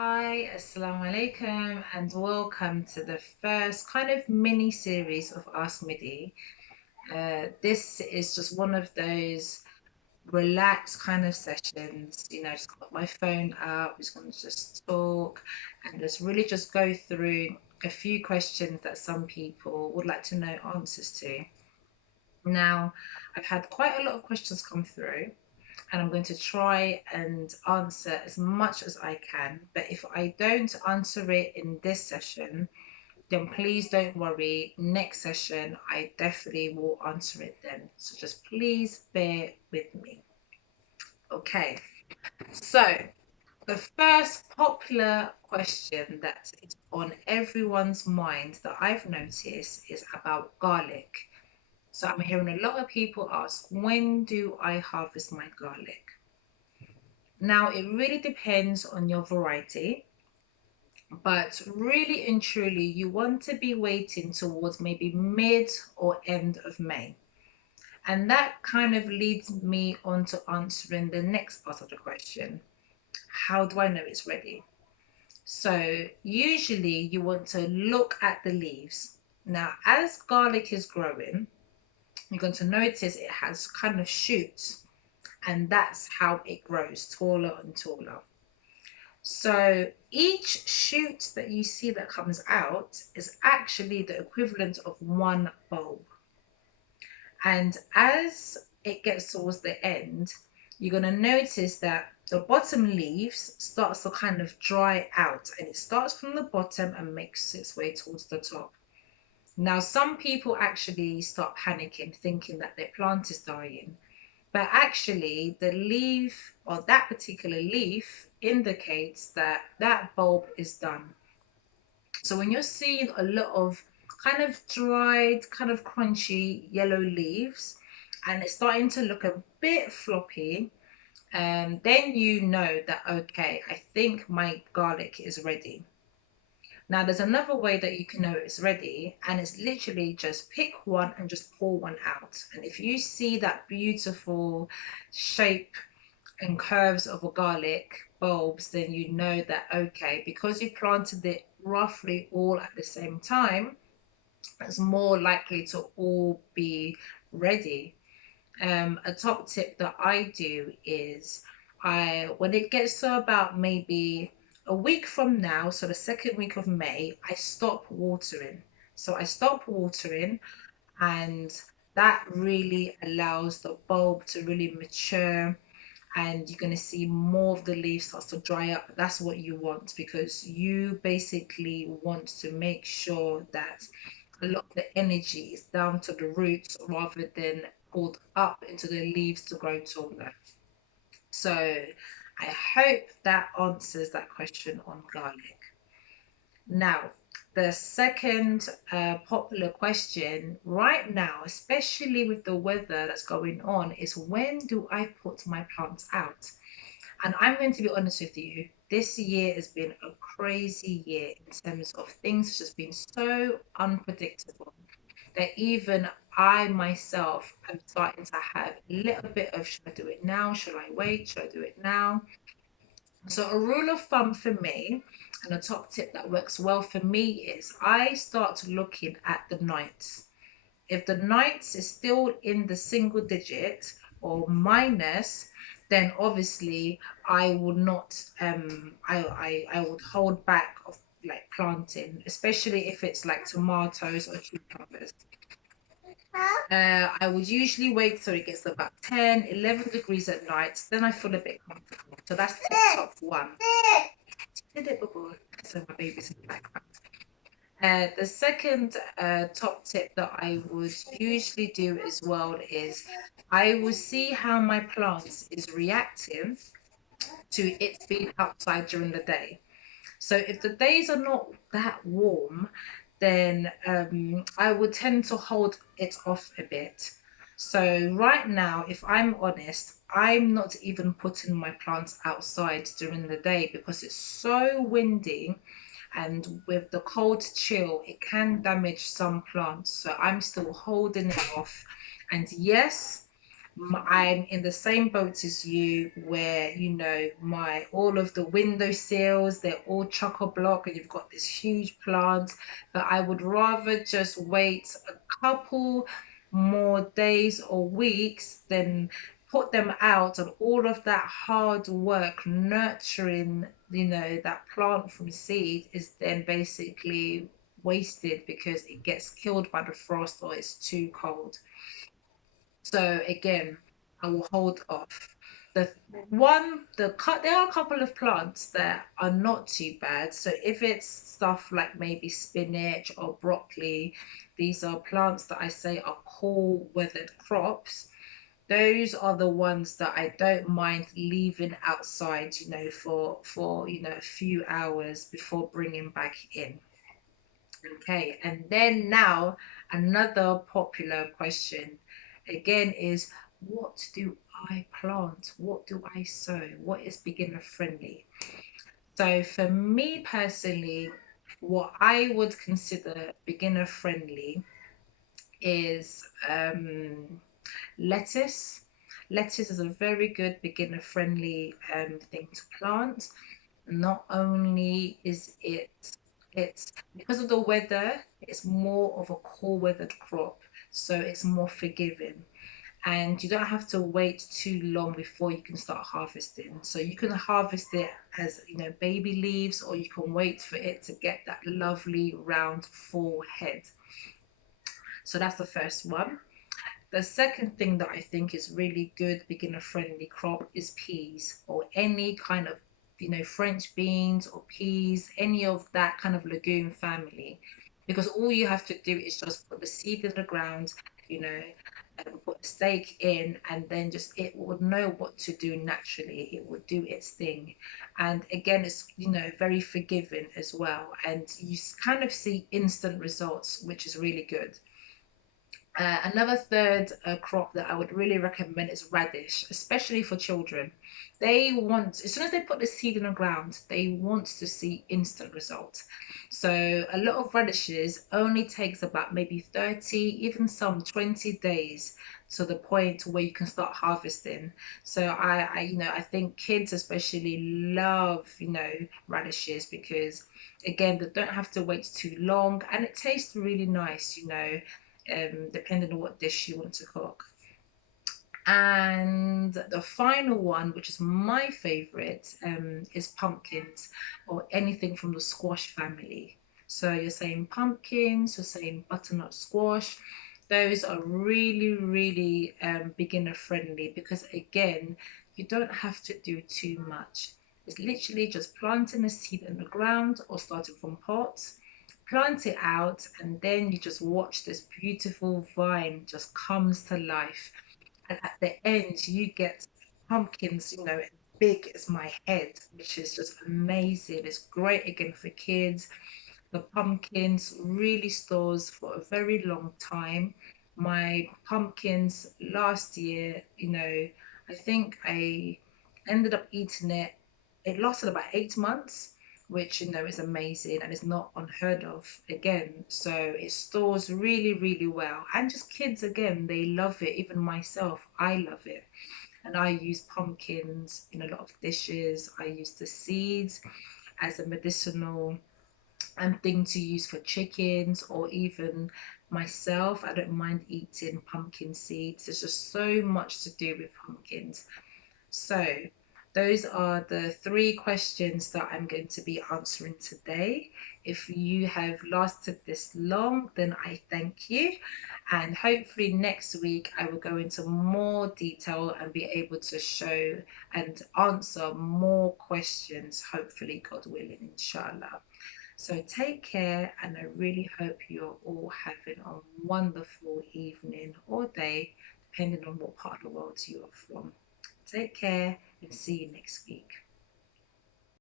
Hi, Assalamu alaikum, and welcome to the first kind of mini series of Ask Midi. This is just one of those relaxed kind of sessions, just got my phone up, just going to just talk and just really just go through a few questions that some people would like to know answers to. Now, I've had quite a lot of questions come through and I'm going to try and answer as much as I can. But if I don't answer it in this session, then please don't worry. Next session, I definitely will answer it then. So just please bear with me. Okay, so the first popular question that is on everyone's mind that I've noticed is about garlic. So I'm hearing a lot of people ask, when do I harvest my garlic? Now, it really depends on your variety, but really and truly, you want to be waiting towards maybe mid or end of May. And that kind of leads me on to answering the next part of the question. How do I know it's ready? So, usually, you want to look at the leaves. Now, as garlic is growing, you're going to notice it has kind of shoots, and that's how it grows taller and taller. So each shoot that you see that comes out is actually the equivalent of one bulb. And as it gets towards the end, you're going to notice that the bottom leaves starts to kind of dry out and it starts from the bottom and makes its way towards the top. Now, some people actually start panicking, thinking that their plant is dying. But actually, the leaf or that particular leaf indicates that that bulb is done. So when you're seeing a lot of kind of dried, kind of crunchy yellow leaves, and it's starting to look a bit floppy, then you know that, okay, I think my garlic is ready. Now, there's another way that you can know it's ready, and it's literally just pick one and just pull one out. And if you see that beautiful shape and curves of a garlic bulbs, then you know that, okay, because you planted it roughly all at the same time, it's more likely to all be ready. A top tip that I do is when it gets to about maybe a week from now, so the second week of May, I stop watering. So I stop watering, and that really allows the bulb to really mature, and you're going to see more of the leaves starts to dry up. That's what you want, because you basically want to make sure that a lot of the energy is down to the roots rather than pulled up into the leaves to grow taller. So I hope that answers that question on garlic. Now, the second popular question right now, especially with the weather that's going on, is when do I put my plants out? And I'm going to be honest with you, this year has been a crazy year in terms of things just been so unpredictable that even I myself am starting to have a little bit of, should I do it now? Should I wait? Should I do it now? So a rule of thumb for me, and a top tip that works well for me, is I start looking at the nights. If the nights is still in the single digit or minus, then obviously I would not I would hold back of like planting, especially if it's like tomatoes or cucumbers. I would usually wait till it gets to about 10, 11 degrees at night. Then I feel a bit comfortable. So that's tip top one. Did it before? So my baby's in the background. The second top tip that I would usually do as well is I will see how my plants is reacting to it being outside during the day. So if the days are not that warm, then I would tend to hold it off a bit. So right now, if I'm honest, I'm not even putting my plants outside during the day because it's so windy, and with the cold chill, it can damage some plants. So I'm still holding it off. And yes, I'm in the same boat as you, where my all of the window sills, they're all chock block, and you've got this huge plant. But I would rather just wait a couple more days or weeks than put them out, and all of that hard work nurturing that plant from seed is then basically wasted because it gets killed by the frost or it's too cold. So again, I will hold off. There are a couple of plants that are not too bad. So if it's stuff like maybe spinach or broccoli, these are plants that I say are cool weathered crops. Those are the ones that I don't mind leaving outside, for a few hours before bringing back in. Okay, and then now another popular question again is, what do I plant? What do I sow? What is beginner friendly? So for me personally, what I would consider beginner friendly is lettuce. Lettuce is a very good beginner friendly thing to plant. Not only is it's because of the weather, it's more of a cool weathered crop, so it's more forgiving. And you don't have to wait too long before you can start harvesting. So you can harvest it as baby leaves, or you can wait for it to get that lovely round full head. So that's the first one. The second thing that I think is really good beginner friendly crop is peas, or any kind of French beans or peas, any of that kind of legume family, because all you have to do is just put the seed in the ground, you know and put the stake in, and then just it would know what to do naturally. It would do its thing. And again, it's very forgiving as well, and you kind of see instant results, which is really good. Another third crop that I would really recommend is radish, especially for children. They want, as soon as they put the seed in the ground, they want to see instant results. So a lot of radishes only takes about maybe 30, even some 20 days to the point where you can start harvesting. So I think kids especially love, radishes because again, they don't have to wait too long and it tastes really nice, depending on what dish you want to cook. And the final one, which is my favorite, is pumpkins, or anything from the squash family. So you're saying pumpkins, you're saying butternut squash. Those are really, really beginner friendly because, again, you don't have to do too much. It's literally just planting a seed in the ground or starting from pots, plant it out, and then you just watch this beautiful vine just comes to life. And at the end, you get pumpkins, as big as my head, which is just amazing. It's great again for kids. The pumpkins really stores for a very long time. My pumpkins last year, I think I ended up eating it. It lasted about 8 months, which is amazing and is not unheard of again. So it stores really, really well. And just kids again, they love it. Even myself, I love it. And I use pumpkins in a lot of dishes. I use the seeds as a medicinal thing to use for chickens, or even myself. I don't mind eating pumpkin seeds. There's just so much to do with pumpkins. So, those are the three questions that I'm going to be answering today. If you have lasted this long, then I thank you. And hopefully, next week, I will go into more detail and be able to show and answer more questions, hopefully, God willing, inshallah. So take care, and I really hope you're all having a wonderful evening or day, depending on what part of the world you are from. Take care and see you next week.